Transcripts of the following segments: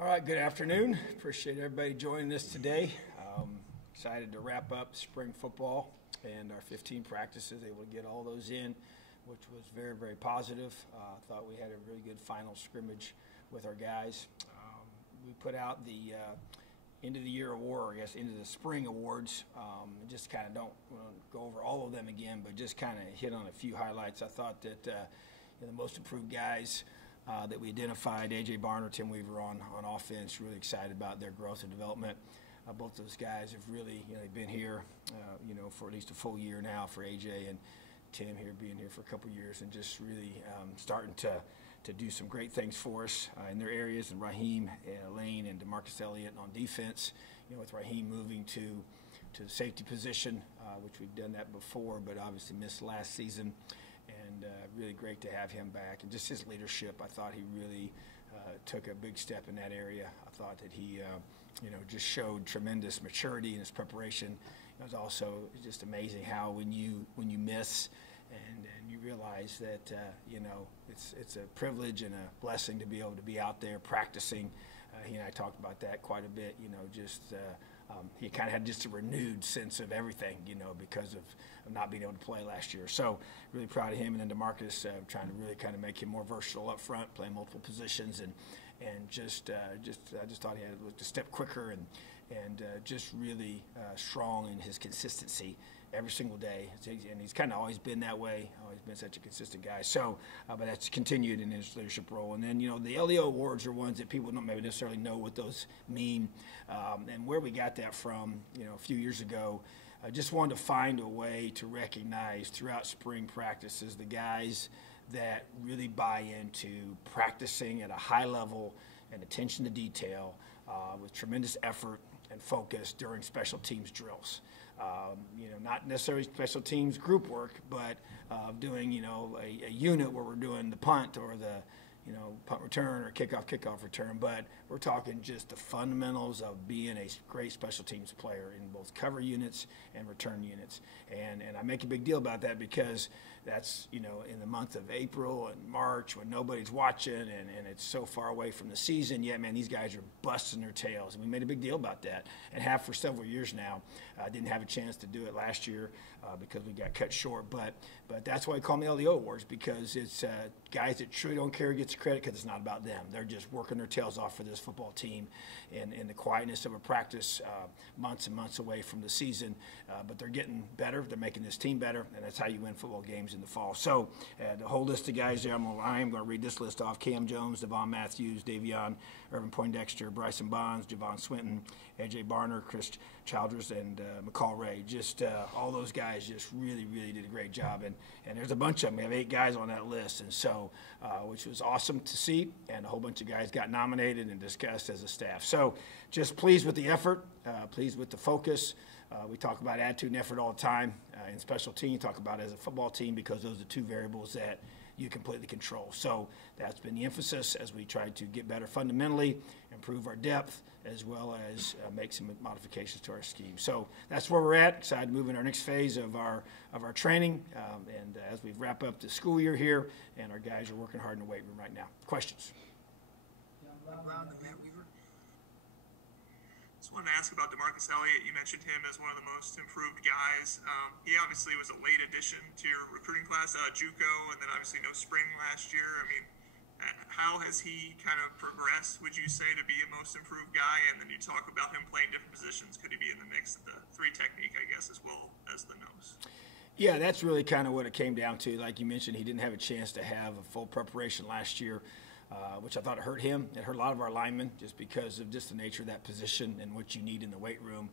All right, good afternoon. Appreciate everybody joining us today. Excited to wrap up spring football and our 15 practices, able to get all those in, which was very, very positive. Thought we had a really good final scrimmage with our guys. We put out the end of the year award, or I guess end of the spring awards. Just kind of don't go over all of them again, but just kind of hit on a few highlights. I thought that the most improved guys that we identified, A.J. Barner, Tim Weaver on offense, really excited about their growth and development. Both those guys have really, they've been here, for at least a full year now for A.J. and Tim here being here for a couple years and just really starting to do some great things for us in their areas. And Raheem, Lane, and DeMarcus Elliott on defense, with Raheem moving to the safety position, which we've done that before, but obviously missed last season. And really great to have him back. And just his leadership, I thought he really took a big step in that area. I thought that he, just showed tremendous maturity in his preparation. It was also just amazing how when you miss and you realize that, it's a privilege and a blessing to be able to be out there practicing. He and I talked about that quite a bit, he kind of had just a renewed sense of everything, because of not being able to play last year. So really proud of him. And then DeMarcus, trying to really kind of make him more versatile up front, playing multiple positions, and I just thought he had looked a step quicker and just really strong in his consistency every single day. And he's kind of always been that way, always been such a consistent guy. So, but that's continued in his leadership role. And then, the LEO awards are ones that people don't maybe necessarily know what those mean. And where we got that from, a few years ago, I just wanted to find a way to recognize throughout spring practices the guys that really buy into practicing at a high level and attention to detail with tremendous effort and focus during special teams drills. Not necessarily special teams group work, but doing, a unit where we're doing the punt or the, punt return or kickoff return. But we're talking just the fundamentals of being a great special teams player in both cover units and return units. And I make a big deal about that because that's, in the month of April and March when nobody's watching and it's so far away from the season, yet, man, these guys are busting their tails. And we made a big deal about that and have for several years now. I didn't have a chance to do it last year because we got cut short. But that's why I call them the LEO Awards, because it's guys that truly don't care who gets credit because it's not about them. They're just working their tails off for this football team in the quietness of a practice months and months away from the season. But they're getting better. They're making this team better, and that's how you win football games in the fall. So the whole list of guys there, I am going to read this list off. Cam Jones, Devon Matthews, Davion, Irvin Poindexter, Bryson Bonds, Javon Swinton, A.J. Barner, Chris Childress, and McCall Ray. Just all those guys just really, really did a great job. And there's a bunch of them. We have 8 guys on that list, and so which was awesome to see. And a whole bunch of guys got nominated and discussed as a staff. So just pleased with the effort, pleased with the focus. We talk about attitude and effort all the time. In special team, you talk about it as a football team because those are 2 variables that you completely control. So that's been the emphasis as we try to get better fundamentally, improve our depth, as well as make some modifications to our scheme. So that's where we're at. Excited to move in our next phase of our training, and as we wrap up the school year here, and our guys are working hard in the weight room right now. Questions? Just wanted to ask about DeMarcus Elliott. You mentioned him as one of the most improved guys. He obviously was a late addition to your recruiting class, JUCO, and then obviously no spring last year. I mean, how has he kind of progressed, would you say, to be a most improved guy? And then you talk about him playing different positions. Could he be in the mix of the 3 technique, I guess, as well as the nose? Yeah, that's really kind of what it came down to. Like you mentioned, he didn't have a chance to have a full preparation last year. Which I thought it hurt him. It hurt a lot of our linemen just because of just the nature of that position and what you need in the weight room,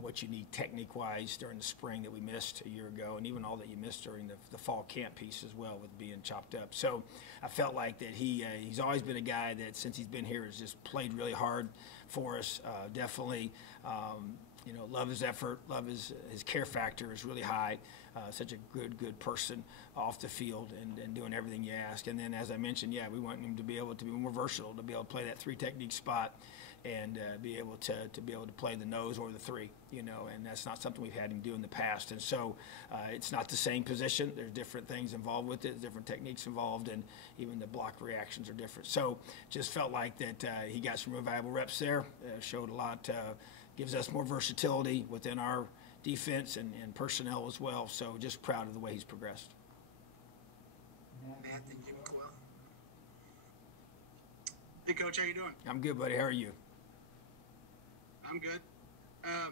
what you need technique-wise during the spring that we missed a year ago, and even all that you missed during the fall camp piece as well with being chopped up. So I felt like that he's always been a guy that since he's been here has just played really hard for us. Definitely, love his effort, love his care factor is really high. Such a good person off the field and doing everything you ask. And then, as I mentioned, we want him to be able to be more versatile, to be able to play that 3 technique spot and be able to play the nose or the three, and that's not something we've had him do in the past. And so it's not the same position. There's different things involved with it, different techniques involved, and even the block reactions are different. So just felt like that he got some real valuable reps there, showed a lot, gives us more versatility within our defense and personnel as well. So just proud of the way he's progressed. Hey, Coach, how you doing? I'm good, buddy. How are you? I'm good. Now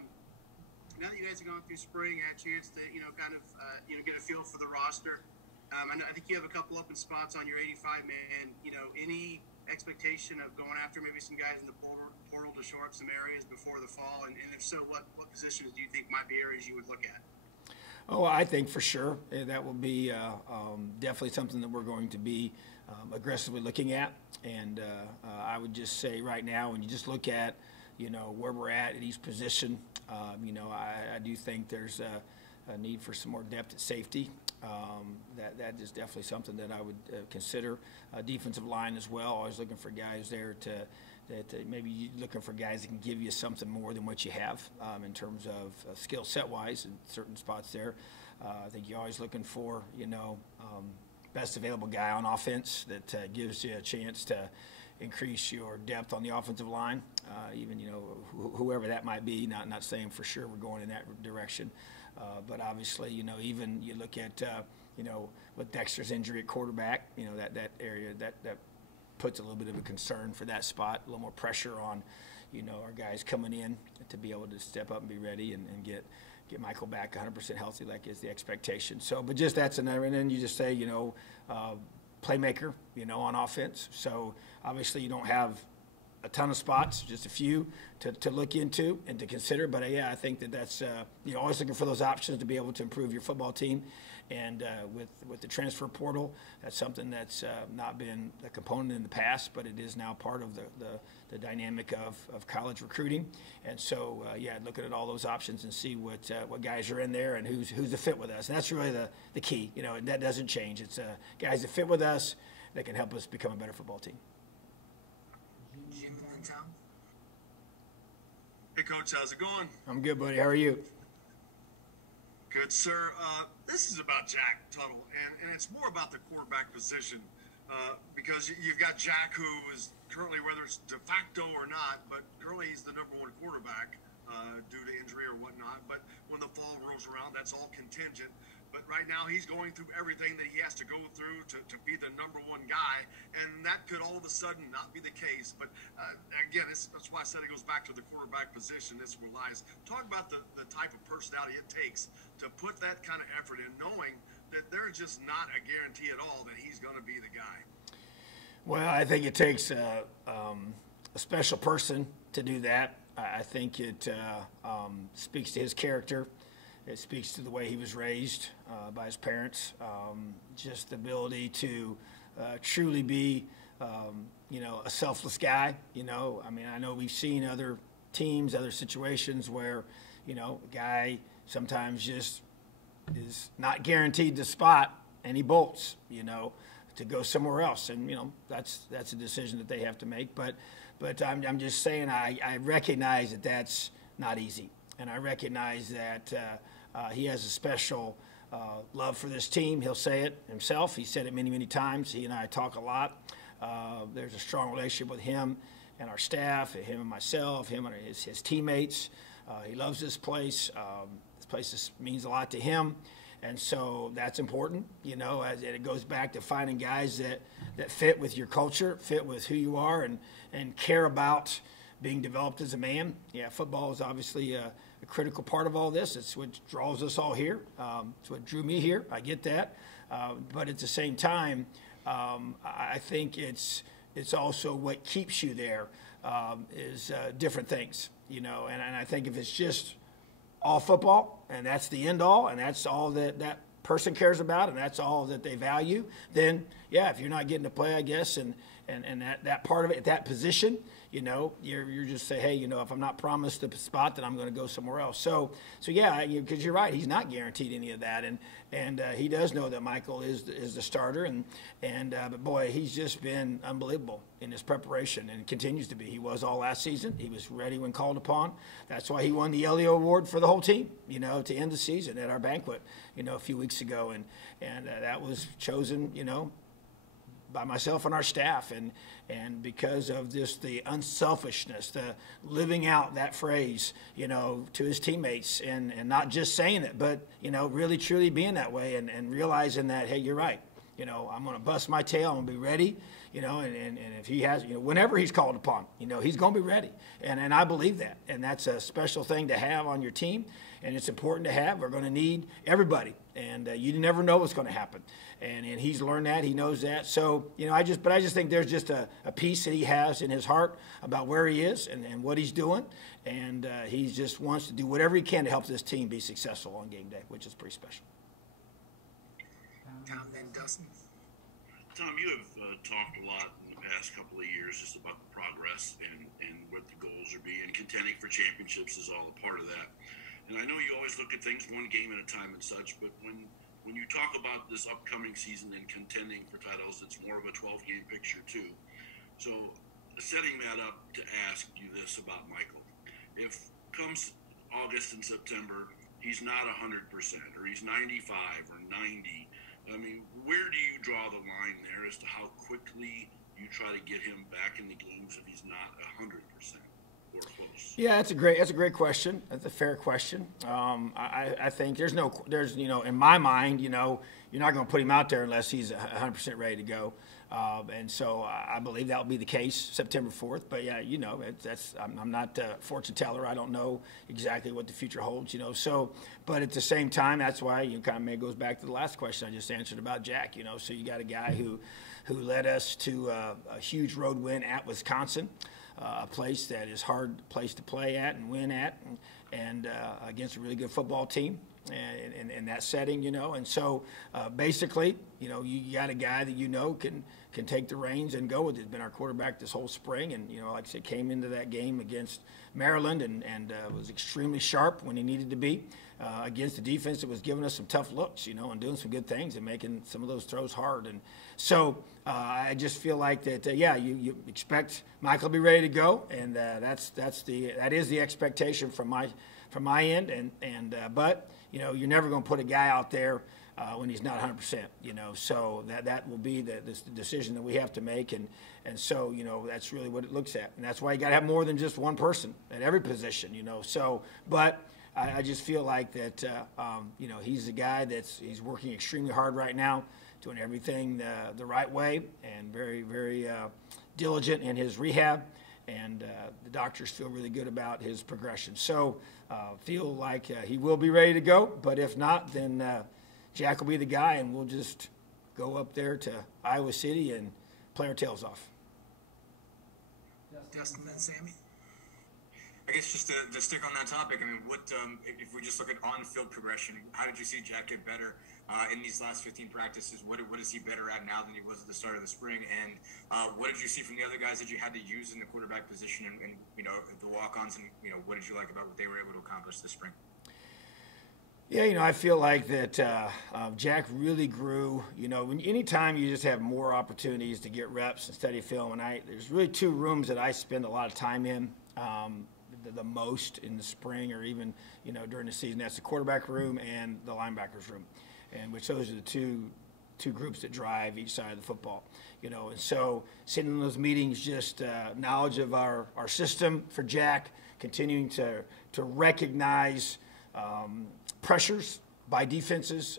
that you guys have gone through spring, had a chance to, kind of, get a feel for the roster. I think you have a couple open spots on your 85-man. Any expectation of going after maybe some guys in the portal to shore up some areas before the fall? And if so, what positions do you think might be areas you would look at? Oh, I think for sure that will be definitely something that we're going to be aggressively looking at. And I would just say right now, when you just look at, where we're at each position, I do think there's a need for some more depth at safety. That is definitely something that I would consider. Defensive line as well, always looking for guys there that maybe you're looking for guys that can give you something more than what you have in terms of skill set wise in certain spots there. I think you're always looking for, best available guy on offense that gives you a chance to increase your depth on the offensive line, even, whoever that might be, not saying for sure we're going in that direction. But obviously, even you look at, with Dexter's injury at quarterback, that area that puts a little bit of a concern for that spot, a little more pressure on, our guys coming in to be able to step up and be ready and get Michael back 100% healthy, like is the expectation. So, but just that's another, and then you just say, playmaker, on offense. So obviously you don't have a ton of spots, just a few to look into and to consider. But yeah, I think that's always looking for those options to be able to improve your football team. And with the transfer portal, that's something that's not been a component in the past, but it is now part of the dynamic of college recruiting. And so, looking at all those options and see what guys are in there and who's a fit with us. And that's really the key. That doesn't change. It's guys that fit with us that can help us become a better football team. Hey, Coach, how's it going? I'm good, buddy. How are you? Good, sir. This is about Jack Tuttle, and it's more about the quarterback position because you've got Jack, who is currently, whether it's de facto or not, but currently he's the #1 quarterback due to injury or whatnot. But when the fall rolls around, that's all contingent. But right now he's going through everything that he has to go through to be the #1 guy, and that could all of a sudden not be the case. But again, that's why I said it goes back to the quarterback position. This relies. Talk about the type of personality it takes to put that kind of effort in, knowing that there's just not a guarantee at all that he's going to be the guy. Well, I think it takes a special person to do that. I think it speaks to his character. It speaks to the way he was raised by his parents. Just the ability to truly be, a selfless guy. I know we've seen other teams, other situations where, a guy sometimes just is not guaranteed the spot and he bolts, to go somewhere else. And, that's a decision that they have to make. But I'm just saying I recognize that that's not easy. And I recognize that he has a special love for this team. He'll say it himself. He said it many, many times. He and I talk a lot. There's a strong relationship with him and our staff, him and myself, him and his teammates. He loves this place. This place means a lot to him. And so that's important, as it goes back to finding guys that fit with your culture, fit with who you are, and care about being developed as a man. Yeah, football is obviously a critical part of all this. It's what draws us all here. It's what drew me here. I get that. But at the same time, I think it's also what keeps you there is different things, and I think if it's just all football and that's the end all and that's all that person cares about and that's all that they value, then, yeah, if you're not getting to play, I guess, and and that part of it, that position, you know, you're just say, hey, you know, if I'm not promised the spot, then I'm going to go somewhere else. So yeah, because you're right, he's not guaranteed any of that, and he does know that Michael is the starter, but boy, he's just been unbelievable in his preparation and continues to be. He was all last season. He was ready when called upon. That's why he won the Elio Award for the whole team, you know, to end the season at our banquet, you know, a few weeks ago, and that was chosen, you know, by myself and our staff, and because of just the unselfishness, the living out that phrase, you know, to his teammates, and not just saying it, but, you know, really truly being that way, and realizing that, hey, you're right, you know, I'm going to bust my tail, I'm going to be ready, you know, and if he has, you know, whenever he's called upon, you know, he's going to be ready, and I believe that, and that's a special thing to have on your team, and it's important to have. We're going to need everybody, and you never know what's going to happen. And he's learned that. He knows that. So, you know, I just think there's just a piece that he has in his heart about where he is and what he's doing. And he just wants to do whatever he can to help this team be successful on game day, which is pretty special. Tom, then Dustin. Tom, you have talked a lot in the past couple of years just about the progress and what the goals are being. Contending for championships is all a part of that. And I know you always look at things one game at a time and such, but when you talk about this upcoming season and contending for titles, it's more of a 12-game picture too. So setting that up to ask you this about Michael. If comes August and September, he's not 100% or he's 95 or 90, I mean, where do you draw the line there as to how quickly you try to get him back in the games if he's not 100%? Yeah, that's a great question. That's a fair question. I think there's you know, in my mind, you know, you're not going to put him out there unless he's 100% ready to go. And so I believe that will be the case September 4th. But yeah, you know, I'm not a fortune teller. I don't know exactly what the future holds, you know. So, but at the same time, that's why you kind of goes back to the last question I just answered about Jack, you know. So you got a guy who led us to a huge road win at Wisconsin. A place that is hard place to play at and win at, and against a really good football team in that setting, you know. And so basically, you know, you got a guy that you know can take the reins and go with it. He's been our quarterback this whole spring, and, you know, like I said, came into that game against Maryland and was extremely sharp when he needed to be against the defense that was giving us some tough looks, you know, and doing some good things and making some of those throws hard. And so I just feel like that, yeah, you expect Michael to be ready to go, and that is the expectation from my end. But, you know, you're never going to put a guy out there when he's not 100%, you know. So that will be the decision that we have to make, and so, you know, that's really what it looks at, and that's why you got to have more than just one person at every position, you know. So, but I just feel like that, you know, he's a guy he's working extremely hard right now, doing everything the right way, and very, very diligent in his rehab, and the doctors feel really good about his progression. So feel like he will be ready to go, but if not, then Jack will be the guy, and we'll just go up there to Iowa City and play our tails off. Dustin, then Sammy. I guess just to stick on that topic, I mean, what if we just look at on-field progression, how did you see Jack get better in these last 15 practices? What is he better at now than he was at the start of the spring? And what did you see from the other guys that you had to use in the quarterback position and you know, the walk-ons, and, you know, what did you like about what they were able to accomplish this spring? Yeah, you know, I feel like that Jack really grew. You know, anytime you just have more opportunities to get reps and study film, and there's really two rooms that I spend a lot of time in. The most in the spring, or even, you know, during the season. That's the quarterback room and the linebackers room, and which those are the two groups that drive each side of the football, you know. And so sitting in those meetings, just knowledge of our system for Jack, continuing to recognize pressures by defenses,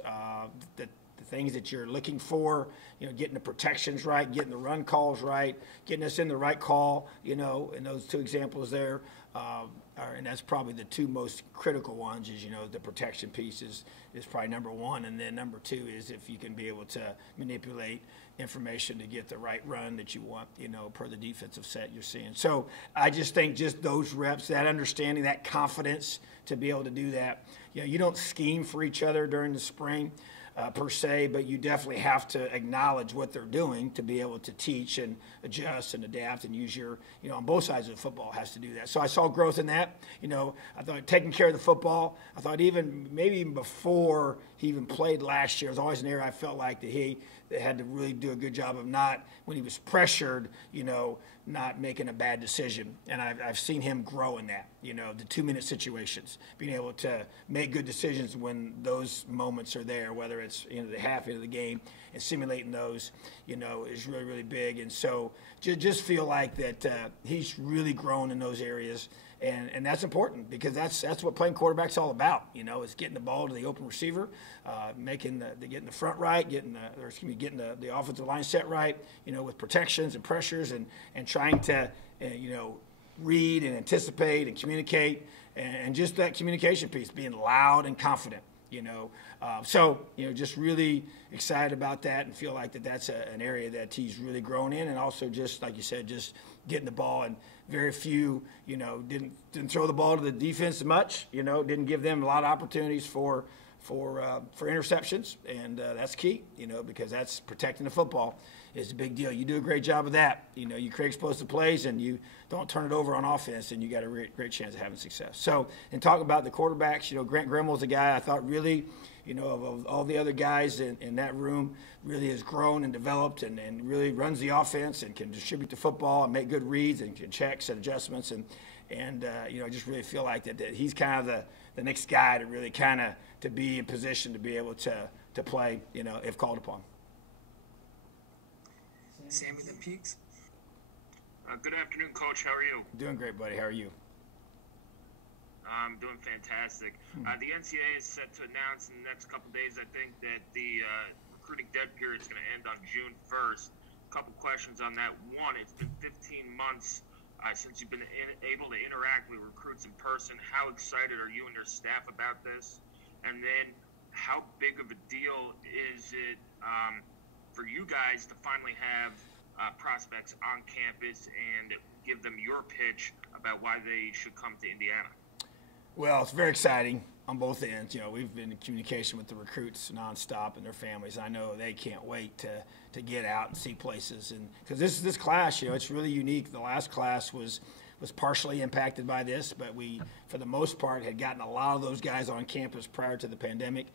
the things that you're looking for, you know, getting the protections right, getting the run calls right, getting us in the right call, you know, and those two examples there, and that's probably the two most critical ones, is, you know, the protection piece is probably number one, and then number two is if you can be able to manipulate information to get the right run that you want, you know, per the defensive set you're seeing. So I just think just those reps, that understanding, that confidence to be able to do that. You know, you don't scheme for each other during the spring. per se, but you definitely have to acknowledge what they're doing to be able to teach and adjust and adapt and use your, on both sides of the football has to do that. So I saw growth in that. I thought taking care of the football, I thought maybe even before he even played last year, it was always an area I felt like that he had to really do a good job of not, when he was pressured, not making a bad decision. And I've seen him grow in that, the 2-minute situations, being able to make good decisions when those moments are there, whether it's the half end of the game, and simulating those, is really, really big. And so just feel like that he's really grown in those areas. And that's important because that's what playing quarterback's all about. Is getting the ball to the open receiver, getting the front right, getting the offensive line set right. With protections and pressures and trying to read and anticipate and communicate and just that communication piece, being loud and confident. Just really excited about that and feel like that's an area that he's really grown in, and also just like you said, just getting the ball, and very few, didn't throw the ball to the defense much, didn't give them a lot of opportunities for interceptions, and that's key, because that's protecting the football is a big deal. You do a great job of that. You create explosive plays and you don't turn it over on offense, and you got a great chance of having success. So, and talking about the quarterbacks, Grant Grimmel's a guy I thought really, of all the other guys in that room, really has grown and developed and really runs the offense and can distribute the football and make good reads and checks and adjustments. And I just really feel like that he's kind of the next guy to really kind of to be in position to be able to play, if called upon. Sammy the Peaks. Good afternoon, Coach. How are you? Doing great, buddy. How are you? I'm doing fantastic. The NCAA is set to announce in the next couple days, I think, that the recruiting dead period is going to end on June 1st. A couple questions on that. One, it's been 15 months since you've been able to interact with recruits in person. How excited are you and your staff about this? And then how big of a deal is it for you guys to finally have prospects on campus and give them your pitch about why they should come to Indiana? Well, it's very exciting on both ends. We've been in communication with the recruits nonstop and their families. I know they can't wait to get out and see places, and because this class, it's really unique. The last class was partially impacted by this, but we, for the most part, had gotten a lot of those guys on campus prior to the pandemic.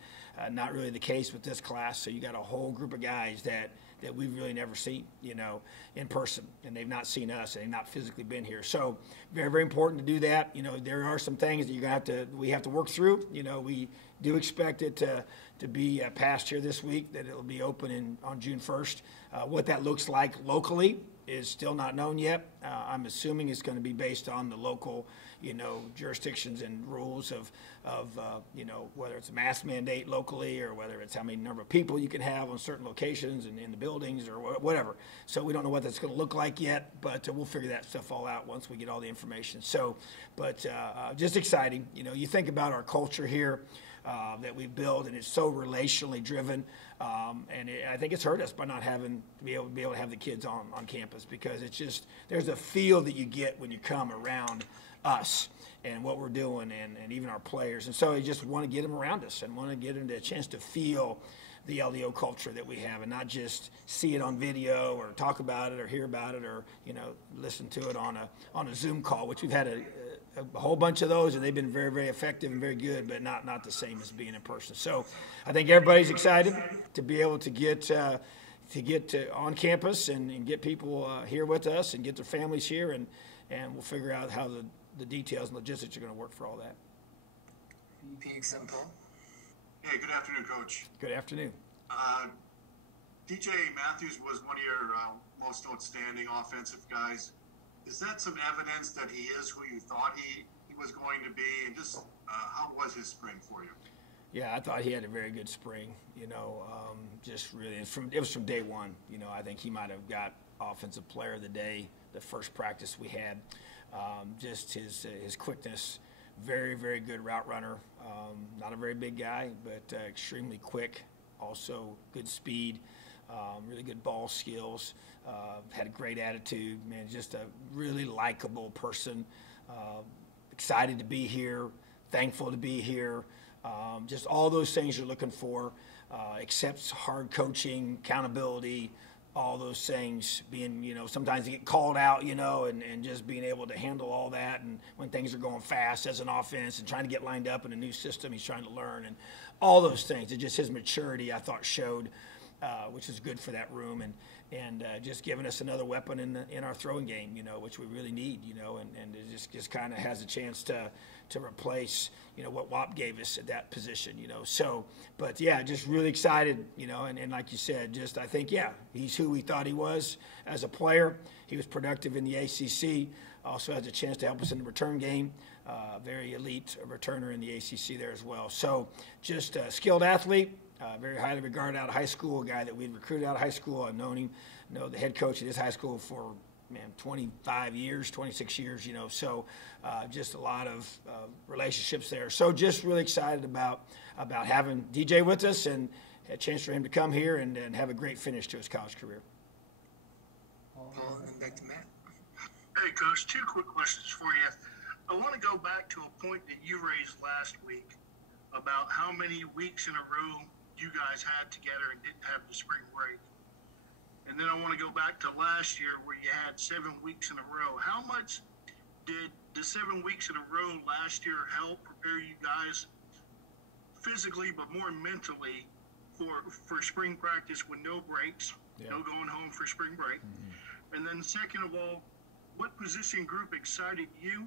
Not really the case with this class. So you got a whole group of guys that we've really never seen, in person, and they've not seen us, and they've not physically been here. So very, very important to do that. There are some things that we have to work through. We do expect it to be passed here this week, that it'll be open on June 1st. What that looks like locally is still not known yet. I'm assuming it's going to be based on the local, jurisdictions and rules of whether it's a mask mandate locally or whether it's how many number of people you can have on certain locations and in the buildings or whatever. So we don't know what that's going to look like yet, but we'll figure that stuff all out once we get all the information. So, but just exciting. You think about our culture here that we've built, and it's so relationally driven. I think it's hurt us by not having to be able to have the kids on campus, because it's just, there's a feel that you get when you come around us and what we're doing and even our players. And so you just want to get them around us and want to get them a chance to feel the LDO culture that we have, and not just see it on video or talk about it or hear about it or listen to it on a Zoom call, which we've had a whole bunch of those, and they've been very, very effective and very good, but not the same as being in person. So I think everybody's excited to be able to get on campus and get people here with us and get their families here, and we'll figure out how the details and logistics are going to work for all that. Peaks and Paul. Hey, good afternoon, Coach. Good afternoon. DJ Matthews was one of your most outstanding offensive guys. Is that some evidence that he is who you thought he was going to be? And just how was his spring for you? Yeah, I thought he had a very good spring. Just really, it was from day one. I think he might have got Offensive Player of the Day the first practice we had. Just his quickness, very, very good route runner. Not a very big guy, but extremely quick. Also good speed, really good ball skills. Had a great attitude. Man, just a really likable person. Excited to be here, thankful to be here. Just all those things you're looking for. accepts hard coaching, accountability, all those things, being, sometimes you get called out, and just being able to handle all that. And when things are going fast as an offense and trying to get lined up in a new system he's trying to learn and all those things. It's just his maturity, I thought, showed, which is good for that room. And just giving us another weapon in our throwing game, which we really need, and it just kind of has a chance to replace, what WAP gave us at that position, So, but yeah, just really excited, and like you said, I think, he's who we thought he was as a player. He was productive in the ACC, also has a chance to help us in the return game. Very elite returner in the ACC there as well. So just a skilled athlete. Very highly regarded out of high school, a guy that we'd recruited out of high school. I've known him, the head coach at his high school for, 25 years, 26 years, So just a lot of relationships there. So just really excited about having DJ with us and a chance for him to come here and have a great finish to his college career. Paul, and then back to Matt. Hey, Coach, 2 quick questions for you. I want to go back to a point that you raised last week about how many weeks in a row you guys had together and didn't have the spring break. And then I want to go back to last year where you had 7 weeks in a row. How much did the 7 weeks in a row last year help prepare you guys physically but more mentally for spring practice with no breaks, no going home for spring break? Mm-hmm. And then second of all, what position group excited you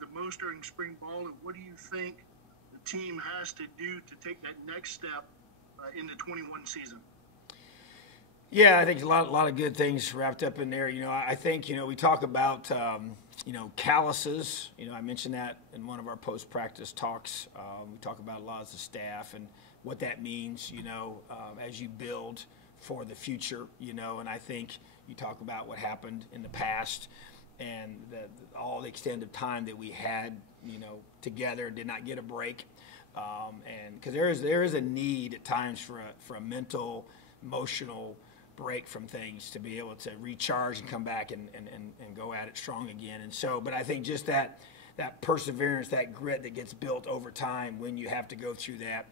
the most during spring ball, and what do you think the team has to do to take that next step in the 21 season? Yeah, I think a lot of good things wrapped up in there. I think, we talk about, calluses. I mentioned that in one of our post-practice talks. We talk about a lot as a staff and what that means, as you build for the future, and I think you talk about what happened in the past and all the extended time that we had, together, did not get a break. And because there is a need at times for a mental, emotional break from things to be able to recharge and come back and go at it strong again. And so, but I think just that perseverance, that grit that gets built over time when you have to go through that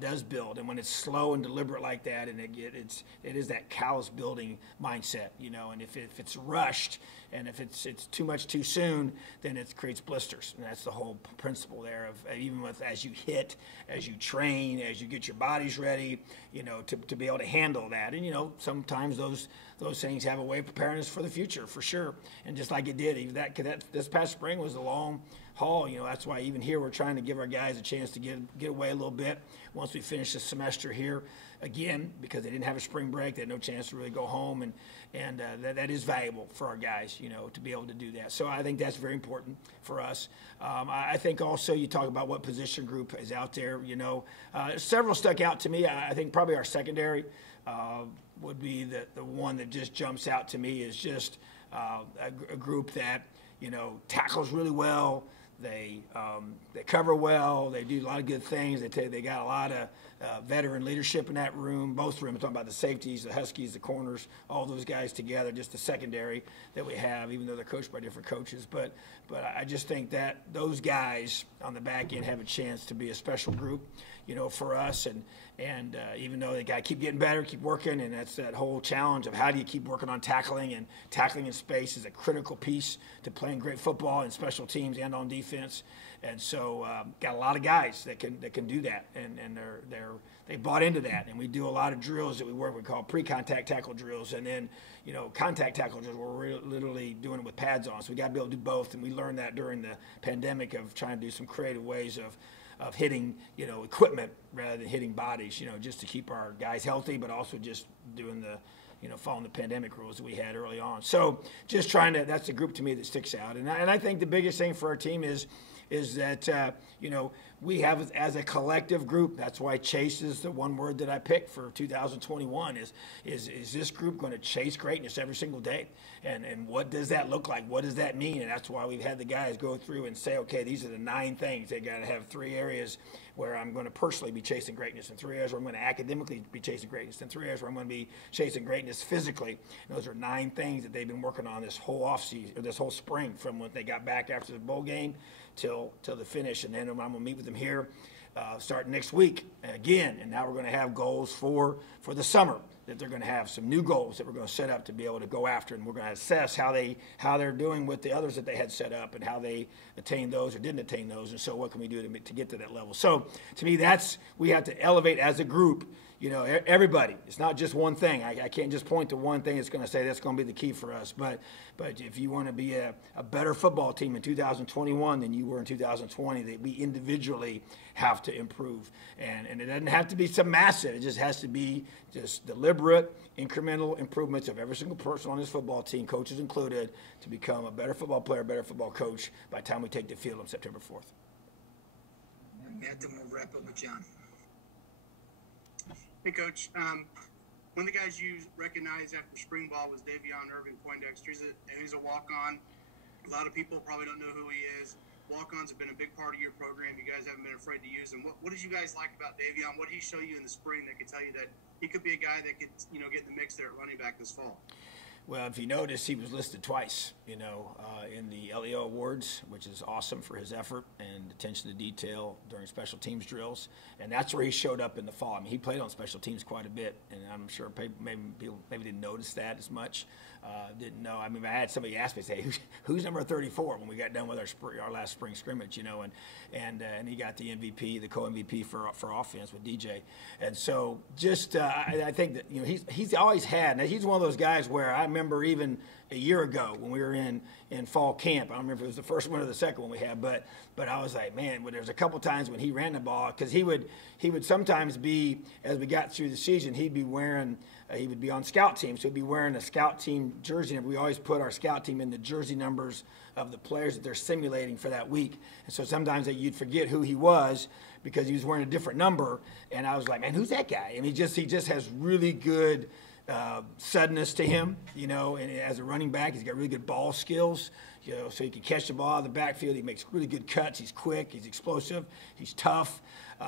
does build. And when it's slow and deliberate like that, and it is that callous building mindset, and if it's rushed and if it's too much too soon, then it creates blisters. And that's the whole principle there of even with as you hit, as you train, as you get your bodies ready, to be able to handle that. And, sometimes those things have a way of preparing us for the future, for sure. And just like it did, even that this past spring was a long haul. That's why even here we're trying to give our guys a chance to get away a little bit once we finish the semester here again, because they didn't have a spring break. They had no chance to really go home, and that is valuable for our guys, to be able to do that. So I think that's very important for us. I think also you talk about what position group is out there. Several stuck out to me. I think probably our secondary would be the one that just jumps out to me is just a group that tackles really well. They cover well. They do a lot of good things. They got a lot of veteran leadership in that room. Both rooms, talking about the safeties, the Huskies, the corners, all those guys together. Just the secondary that we have, even though they're coached by different coaches. But I just think that those guys on the back end have a chance to be a special group, for us. And even though they got to keep getting better, keep working, and that's that whole challenge of how do you keep working on tackling, and tackling in space is a critical piece to playing great football and special teams and on defense. And so got a lot of guys that can do that, and they bought into that. And we do a lot of drills that we call pre-contact tackle drills, and then contact tackle drills. We're literally doing it with pads on, so we got to be able to do both. And we learned that during the pandemic of trying to do some creative ways of hitting, equipment rather than hitting bodies, just to keep our guys healthy, but also just doing the, following the pandemic rules that we had early on. So just that's the group to me that sticks out. And I think the biggest thing for our team is that, we have as a collective group. That's why chase is the one word that I picked for 2021 is this group going to chase greatness every single day? And what does that look like? What does that mean? And that's why we've had the guys go through and say, okay, these are the 9 things. They got to have 3 areas where I'm going to personally be chasing greatness, and 3 areas where I'm going to academically be chasing greatness, and 3 areas where I'm going to be chasing greatness physically. And those are 9 things that they've been working on this whole offseason, or this whole spring, from when they got back after the bowl game till the finish. And then I'm going to meet with them here starting next week again. And now we're going to have goals for the summer, that they're going to have some new goals that we're going to set up to be able to go after, and we're going to assess how they're doing with the others that they had set up and how they attained those or didn't attain those, and so what can we do to get to that level. So to me, we have to elevate as a group. Everybody. It's not just one thing. I can't just point to one thing that's going to say that's going to be the key for us. But if you want to be a better football team in 2021 than you were in 2020, that we individually have to improve. And it doesn't have to be some massive. It just has to be just deliberate, incremental improvements of every single person on this football team, coaches included, to become a better football player, better football coach by the time we take the field on September 4th. Matt, then we'll wrap up with John. Hey, Coach. One of the guys you recognized after spring ball was Davion Irving Poindexter. He's a walk-on. A lot of people probably don't know who he is. Walk-ons have been a big part of your program. You guys haven't been afraid to use him. What did you guys like about Davion? What did he show you in the spring that could tell you that he could be a guy that could, get in the mix there at running back this fall? Well, if you notice, he was listed twice, in the LEO Awards, which is awesome for his effort and attention to detail during special teams drills. And that's where he showed up in the fall. I mean, he played on special teams quite a bit, and I'm sure maybe people didn't notice that as much. Didn't know. I mean, I had somebody ask me, say, who's number 34 when we got done with our last spring scrimmage, and he got the MVP, the co-MVP for offense with DJ. And so just I think that he's always had. Now he's one of those guys where I remember even a year ago when we were in fall camp. I don't remember if it was the first one or the second one we had, but I was like, man, there's a couple times when he ran the ball, because he would sometimes be, as we got through the season, he'd be wearing. He would be on scout team, so he'd be wearing a scout team jersey. And we always put our scout team in the jersey numbers of the players that they're simulating for that week. And so sometimes you'd forget who he was because he was wearing a different number. And I was like, man, who's that guy? And he just has really good suddenness to him, and as a running back, he's got really good ball skills, so he can catch the ball out of the backfield. He makes really good cuts. He's quick. He's explosive. He's tough.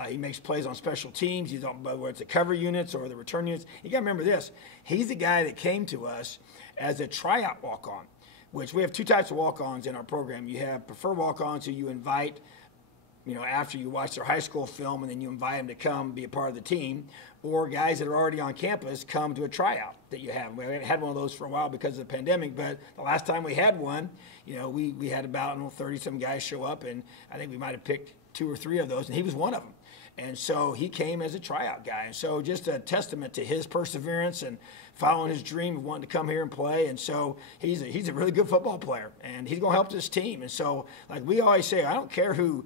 He makes plays on special teams. He's on, whether it's the cover units or the return units. You got to remember this. He's the guy that came to us as a tryout walk-on, which we have two types of walk-ons in our program. You have preferred walk-ons who you invite, after you watch their high school film, and then you invite them to come be a part of the team, or guys that are already on campus come to a tryout that you have. We haven't had one of those for a while because of the pandemic, but the last time we had one, we had about 30-some guys show up, and I think we might have picked 2 or 3 of those, and he was one of them. And so he came as a tryout guy. And so just a testament to his perseverance and following his dream of wanting to come here and play. And so he's a really good football player, and he's going to help this team. And so, like we always say, I don't care who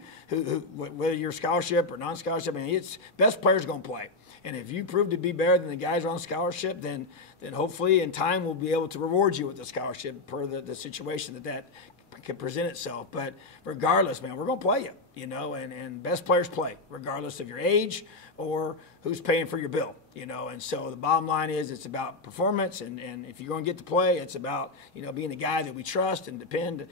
whether you're scholarship or non-scholarship. I mean, it's best players going to play. And if you prove to be better than the guys on scholarship, then hopefully in time we'll be able to reward you with the scholarship per the situation that can present itself. But regardless, man, we're going to play you, and best players play, regardless of your age or who's paying for your bill, And so the bottom line is it's about performance, and if you're going to get to play, it's about, being the guy that we trust and depend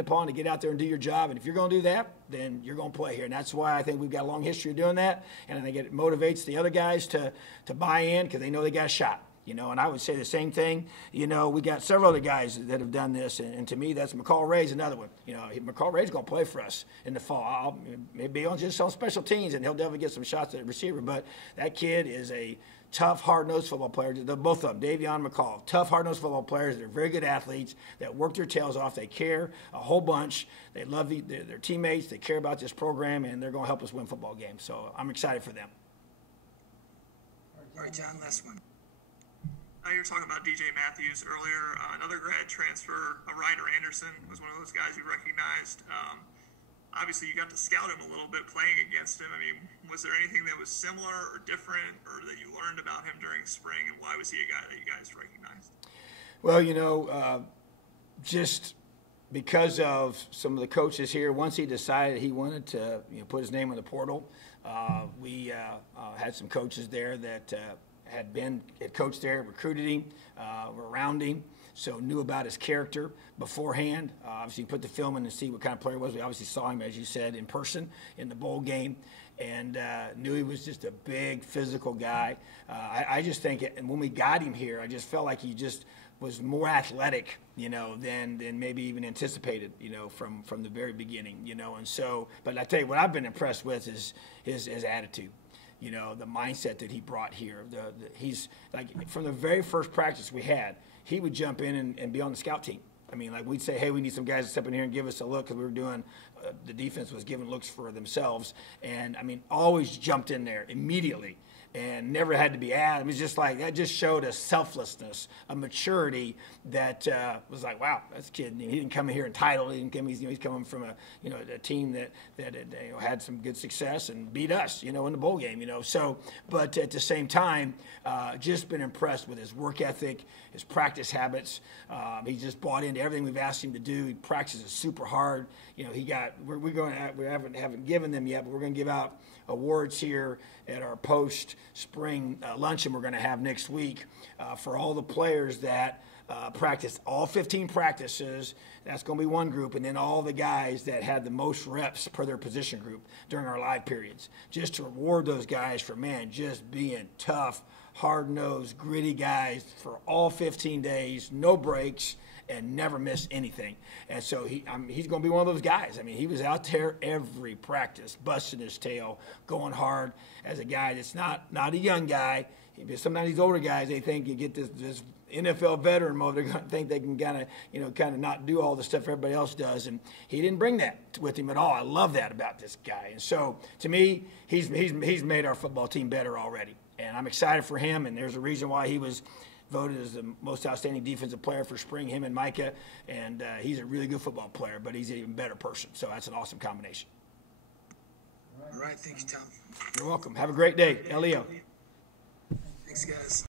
upon to get out there and do your job. And if you're going to do that, then you're going to play here. And that's why I think we've got a long history of doing that, and I think it motivates the other guys to buy in because they know they got a shot. And I would say the same thing. We got several other guys that have done this, and to me, that's McCall Ray's another one. McCall Ray's going to play for us in the fall. Maybe on special teams, and he'll definitely get some shots at receiver. But that kid is a tough, hard-nosed football player. They're both of them, Davion and McCall, tough, hard-nosed football players. They're very good athletes that work their tails off. They care a whole bunch. They love their teammates. They care about this program, and they're going to help us win football games. So I'm excited for them. All right, John, last one. You were talking about DJ Matthews earlier. Another grad transfer, Ryder Anderson, was one of those guys you recognized. Obviously, you got to scout him a little bit playing against him. I mean, was there anything that was similar or different or that you learned about him during spring, and why was he a guy that you guys recognized? Well, just because of some of the coaches here, once he decided he wanted to put his name in the portal, we had some coaches there that had coached there, recruited him, were around him, so knew about his character beforehand. Obviously, put the film in to see what kind of player he was. We obviously saw him, as you said, in person in the bowl game, and knew he was just a big physical guy. I just think, and when we got him here, I just felt like he just was more athletic, than maybe even anticipated, from the very beginning, And so, but I tell you what I've been impressed with is his attitude, the mindset that he brought here. He's like from the very first practice we had, he would jump in and be on the scout team. I mean, like we'd say, hey, we need some guys to step in here and give us a look because we were doing, the defense was giving looks for themselves. And, I mean, always jumped in there immediately and never had to be asked. It was just like, that just showed a selflessness, a maturity that was like, wow, that's a kid. He didn't come in here entitled. He didn't come, he's coming from a team that had some good success and beat us, in the bowl game, So, but at the same time, just been impressed with his work ethic, his practice habits. He just bought into everything we've asked him to do. He practices super hard. We haven't given them yet, but we're going to give out awards here at our post-spring luncheon we're going to have next week for all the players that practiced all 15 practices. That's going to be one group, and then all the guys that had the most reps per their position group during our live periods, just to reward those guys for, just being tough, hard-nosed, gritty guys for all 15 days, no breaks, and never miss anything. And so he's going to be one of those guys. I mean, he was out there every practice, busting his tail, going hard as a guy that's not a young guy. Sometimes these older guys, they think you get this NFL veteran mode. They're going to think they can kind of not do all the stuff everybody else does. And he didn't bring that with him at all. I love that about this guy. And so, to me, he's made our football team better already. And I'm excited for him, and there's a reason why he was voted as the most outstanding defensive player for spring, him and Micah. And he's a really good football player, but he's an even better person. So that's an awesome combination. All right. Thank you, Tom. You're welcome. Have a great day. Leo. Thanks, guys.